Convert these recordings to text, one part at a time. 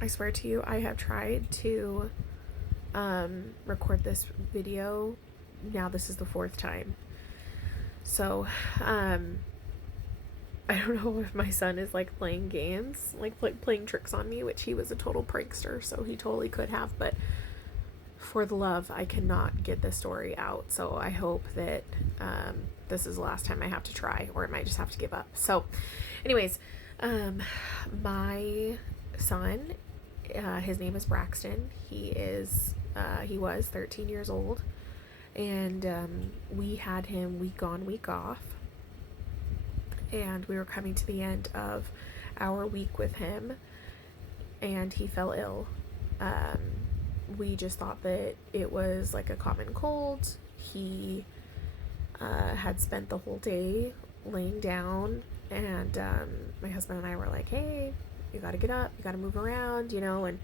I swear to you, I have tried to record this video. Now this is the fourth time. So, I don't know if my son is like playing games, like playing tricks on me, which he was a total prankster, so he totally could have, but for the love, I cannot get this story out. So I hope that this is the last time I have to try, or I might just have to give up. So, anyways, my son, his name is Braxton. He was 13 years old, and we had him week on, week off, and we were coming to the end of our week with him, and he fell ill. We just thought that it was like a common cold. He had spent the whole day laying down, and my husband and I were like, hey, you gotta get up, you gotta move around, and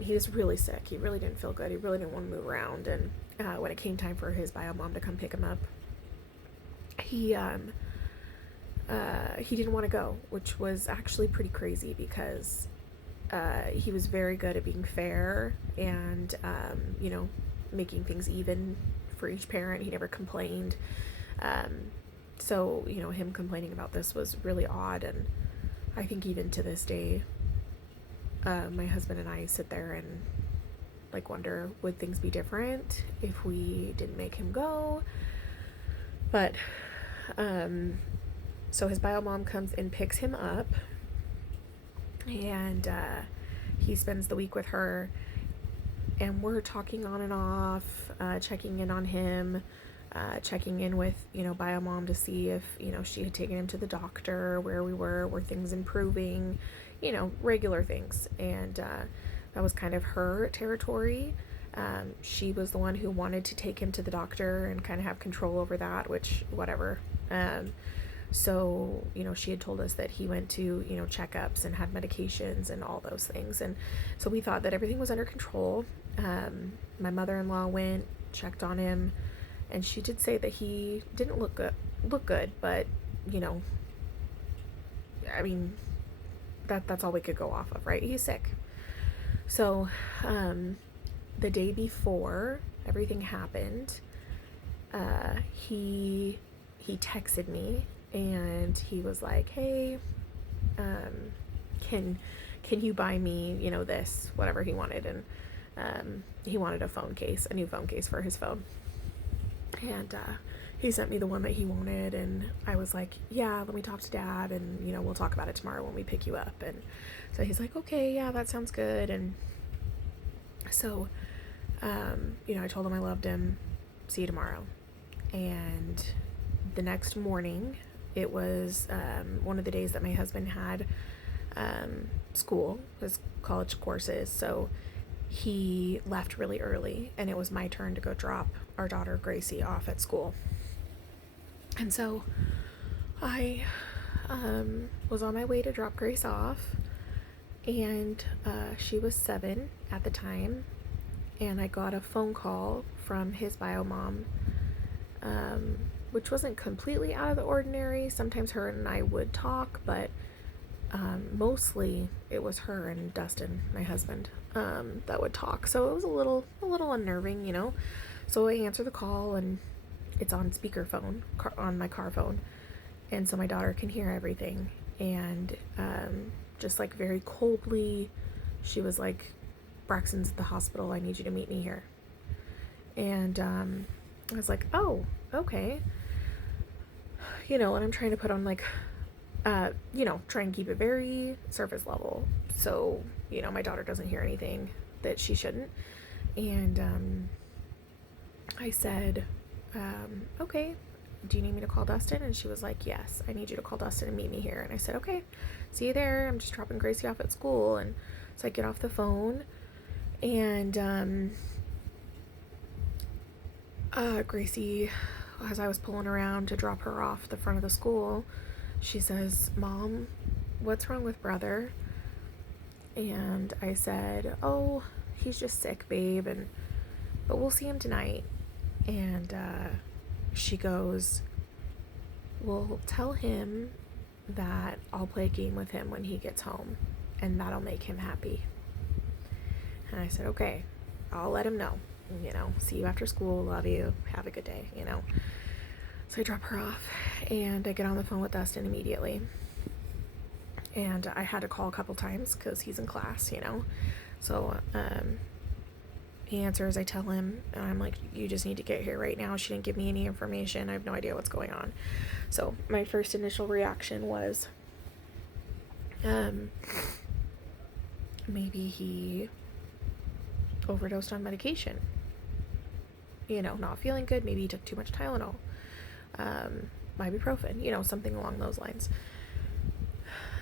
he was really sick. He really didn't feel good. He really didn't want to move around. And when it came time for his bio mom to come pick him up, he didn't want to go, which was actually pretty crazy because he was very good at being fair and, making things even for each parent. He never complained. So, him complaining about this was really odd. And I think even to this day, my husband and I sit there and like wonder, would things be different if we didn't make him go? But, so his bio mom comes and picks him up, and he spends the week with her, and we're talking on and off, checking in on him, checking in with, bio mom to see if, she had taken him to the doctor, where we were things improving, regular things. And that was kind of her territory. She was the one who wanted to take him to the doctor and kind of have control over that, which, whatever. So, she had told us that he went to, checkups and had medications and all those things. And so we thought that everything was under control. My mother-in-law went, checked on him, and she did say that he didn't look good, but, I mean, that's all we could go off of, right? He's sick. So, the day before everything happened, he texted me, and he was like, hey, can you buy me, this, whatever he wanted. And he wanted a new phone case for his phone. And he sent me the one that he wanted, and I was like, yeah, let me talk to Dad, and we'll talk about it tomorrow when we pick you up. And so he's like, okay, yeah, that sounds good. And so I told him I loved him. See you tomorrow. And the next morning, it was one of the days that my husband had school, his college courses. So he left really early, and it was my turn to go drop our daughter Gracie off at school. And so I was on my way to drop Grace off, and she was 7 at the time, and I got a phone call from his bio mom, which wasn't completely out of the ordinary. Sometimes her and I would talk, but mostly it was her and Dustin, my husband, that would talk. So it was a little unnerving, So I answer the call, and it's on speakerphone on my car phone, and so my daughter can hear everything. And just like very coldly, she was like, Braxton's at the hospital, I need you to meet me here. And I was like, oh, okay. And I'm trying to put on like try and keep it very surface level, so my daughter doesn't hear anything that she shouldn't. And I said, okay, do you need me to call Dustin? And she was like, yes, I need you to call Dustin and meet me here. And I said, okay, see you there, I'm just dropping Gracie off at school. And so I get off the phone, and Gracie, as I was pulling around to drop her off the front of the school, she says, Mom, what's wrong with brother? And I said, oh, he's just sick, babe, but we'll see him tonight. And she goes, well, tell him that I'll play a game with him when he gets home. and that'll make him happy. And I said, okay, I'll let him know. See you after school. Love you. Have a good day. So I drop her off and I get on the phone with Dustin immediately. And I had to call a couple times because he's in class, So he answers. I tell him, and I'm like, you just need to get here right now. She didn't give me any information. I have no idea what's going on. So my first initial reaction was maybe he overdosed on medication. Not feeling good. Maybe he took too much Tylenol, ibuprofen, something along those lines.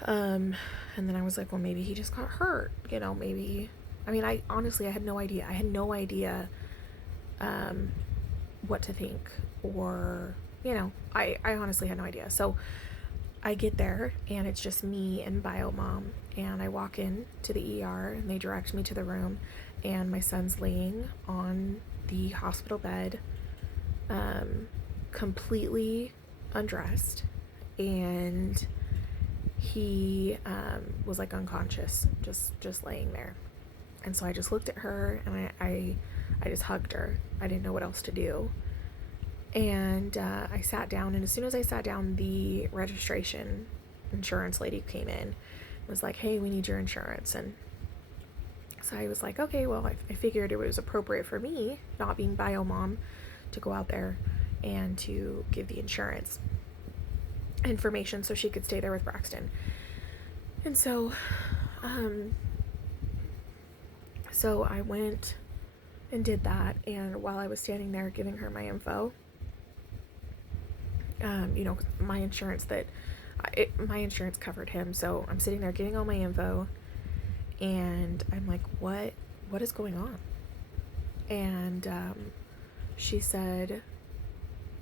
And then I was like, well, maybe he just got hurt, maybe, I honestly, I had no idea. I had no idea, what to think, or, I honestly had no idea. So I get there and it's just me and Biomom, and I walk in to the ER and they direct me to the room, and my son's laying on the hospital bed, completely undressed, and he was like unconscious, just laying there. And so I just looked at her and I just hugged her. I didn't know what else to do. And I sat down, and as soon as I sat down, the registration insurance lady came in and was like, hey, we need your insurance. And so I was like, okay, well, I figured it was appropriate for me, not being Biomom, to go out there and to give the insurance information so she could stay there with Braxton. And so I went and did that, and while I was standing there giving her my info, my insurance covered him, so I'm sitting there getting all my info, and I'm like, what is going on? And she said,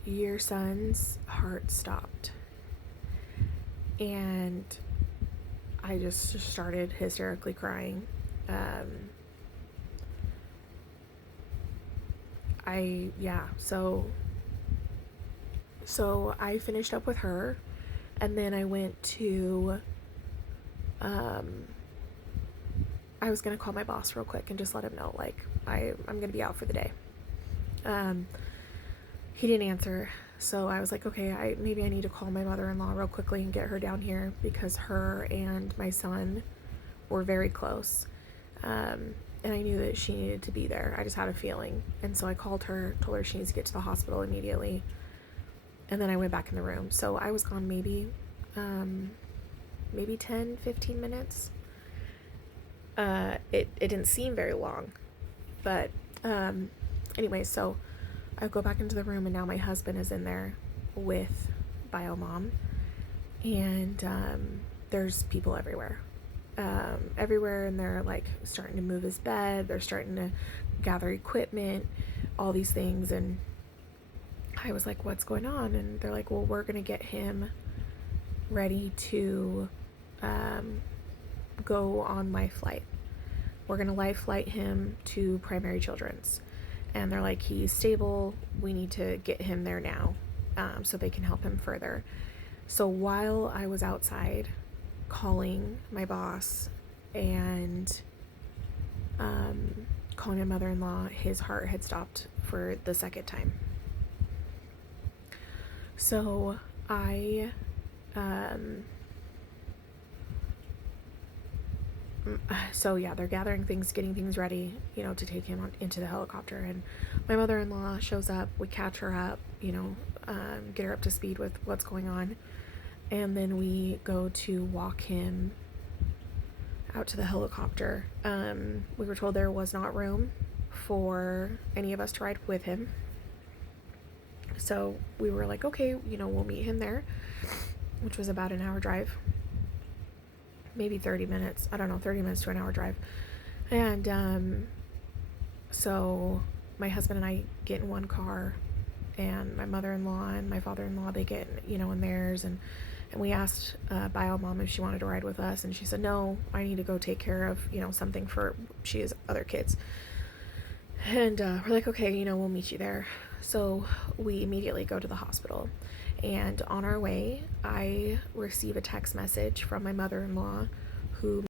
your son's heart stopped. And I just started hysterically crying. So I finished up with her, and then I went to, I was going to call my boss real quick and just let him know, like, I'm going to be out for the day. He didn't answer, so I was like, okay, maybe I need to call my mother-in-law real quickly and get her down here, because her and my son were very close, and I knew that she needed to be there. I just had a feeling, and so I called her, told her she needs to get to the hospital immediately, and then I went back in the room. So I was gone maybe 10-15 minutes. It didn't seem very long, but anyway, so I go back into the room, and now my husband is in there with Biomom, and there's people everywhere, and they're like starting to move his bed, they're starting to gather equipment, all these things. And I was like, what's going on? And they're like, well, we're gonna get him ready to go on life flight. We're gonna life flight him to Primary Children's. And they're like, he's stable, we need to get him there now, so they can help him further. So while I was outside calling my boss and calling my mother-in-law, his heart had stopped for the second time. So they're gathering things, getting things ready, to take him into the helicopter. And my mother-in-law shows up, we catch her up, get her up to speed with what's going on. And then we go to walk him out to the helicopter. We were told there was not room for any of us to ride with him. So we were like, okay, we'll meet him there, which was about an hour drive. Maybe 30 minutes. I don't know, 30 minutes to an hour drive. And so my husband and I get in one car, and my mother-in-law and my father-in-law, they get, in theirs. And we asked Biomom if she wanted to ride with us, and she said, no, I need to go take care of, something for, she has other kids. And we're like, okay, we'll meet you there. So we immediately go to the hospital. And on our way, I receive a text message from my mother-in-law, who